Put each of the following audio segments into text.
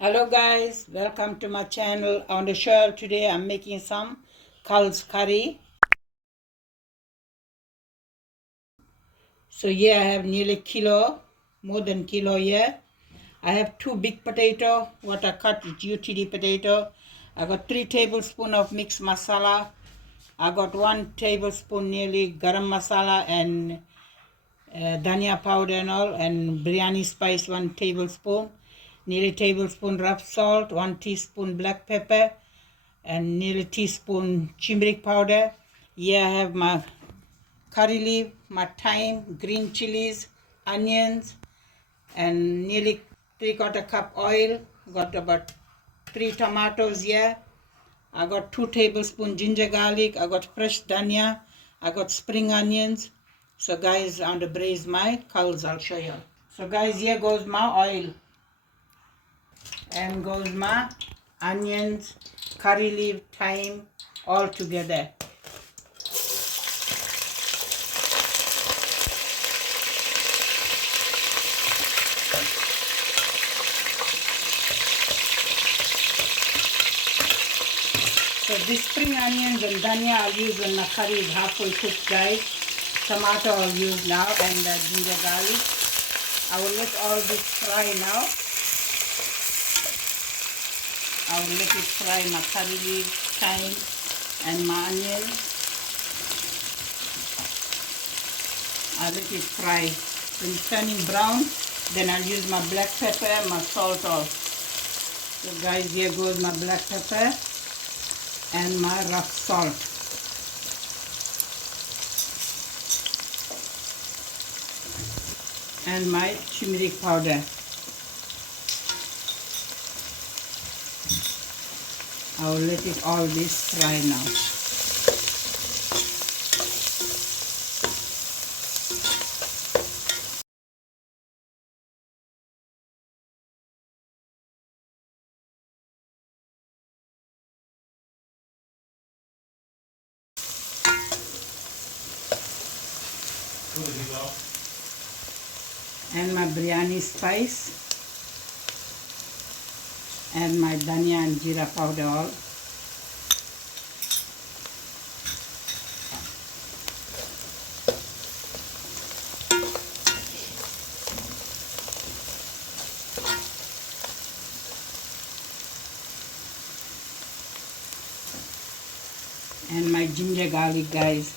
Hello guys, welcome to my channel. On the show today I'm making some culls curry. So here I have nearly kilo, more than kilo here. I have 2 big potato, what I cut is UTD potato. I got 3 tablespoons of mixed masala. I got 1 tablespoon nearly garam masala and dhania powder and all, and biryani spice 1 tablespoon. Nearly tablespoon rough salt, 1 teaspoon black pepper, and nearly teaspoon turmeric powder. Here I have my curry leaf, my thyme, green chilies, onions, and nearly 3/4 cup oil. Got about 3 tomatoes here. I got 2 tablespoon ginger garlic. I got fresh dhania. I got spring onions. So guys, I'm going to braise my culls. I'll show you. So guys, here goes my oil. And goes my onions, curry leaf, thyme, all together. So this spring onions and dhania I'll use when my curry is halfway cooked, guys. Tomato I'll use now, and ginger garlic. I will let all this fry now. I will let it fry, my curry leaf, thyme, and my onion. I'll let it fry. When it's turning brown, then I'll use my black pepper, my salt off. So guys, here goes my black pepper and my rough salt. And my turmeric powder. I will let it all this fry now. And my biryani spice and my dhania and jeera powder all. And my ginger garlic, guys.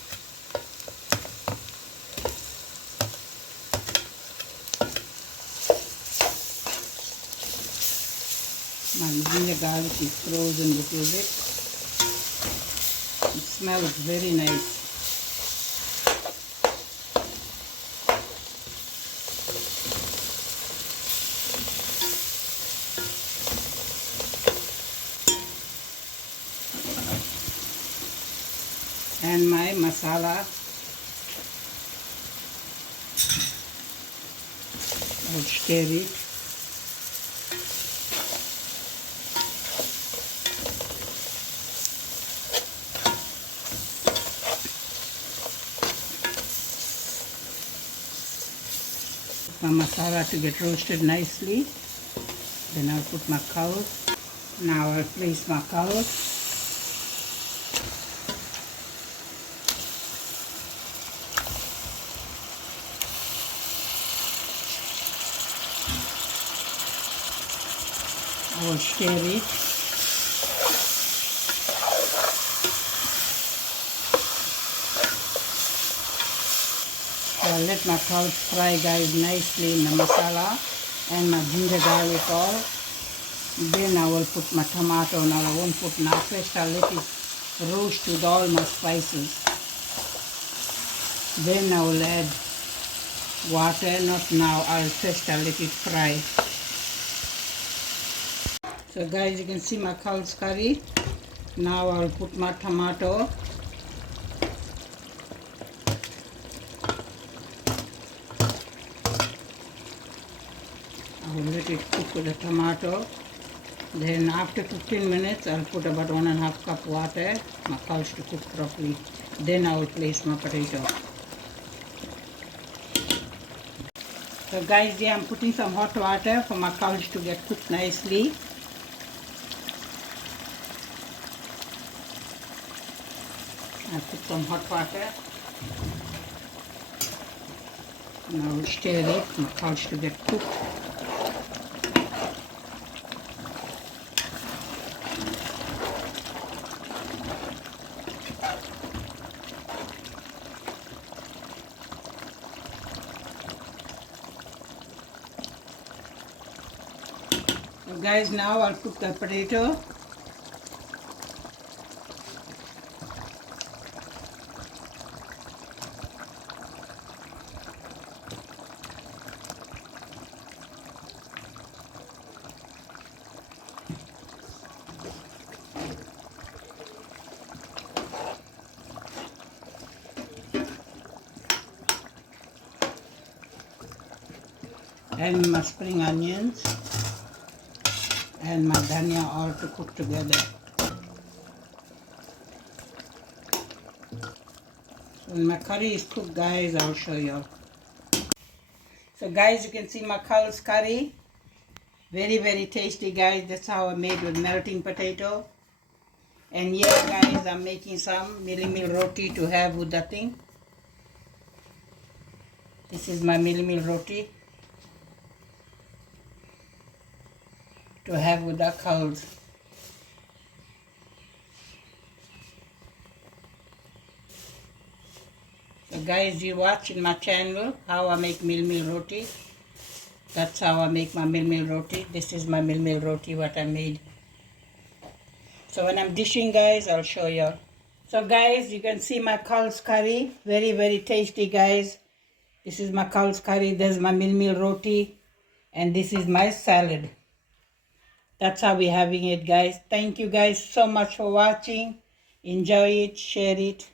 My ginger garlic is frozen a little bit. It smells very nice. And my masala. I'll stir it. My masala to get roasted nicely. Then I'll put my culls. Now I'll place my culls. I will stir it. I'll let my culls fry, guys, nicely in the masala and my ginger garlic all. Then I will put my tomato. Now I won't put now. First I'll let it roast with all my spices. Then I will add water. Not now. I'll let it fry. So guys, you can see my culls curry. Now I'll put my tomato. I will let it cook with the tomato. Then after 15 minutes, I'll put about 1.5 cup water, my culls to cook properly. Then I will place my potato. So So guys, here I'm putting some hot water for my culls to get cooked nicely. I put some hot water. And I will stir it for my culls to get cooked. So guys, now I'll cook the potato. And my spring onions and my dhania all to cook together. So when my curry is cooked, guys, I'll show you. So guys, you can see my culls curry. Very, very tasty, guys. That's how I made with melting potato. And here, guys, I'm making some mealie roti to have with that thing. This is my mealie roti to have with the culls. So guys, you watch in my channel how I make mealie roti. That's how I make my mealie roti. This is my mealie roti what I made. So when I'm dishing, guys, I'll show you. So guys, you can see my culls curry. Very, very tasty, guys. This is my culls curry. There's my mealie roti. And this is my salad. That's how we're having it, guys. Thank you guys so much for watching. Enjoy it, share it.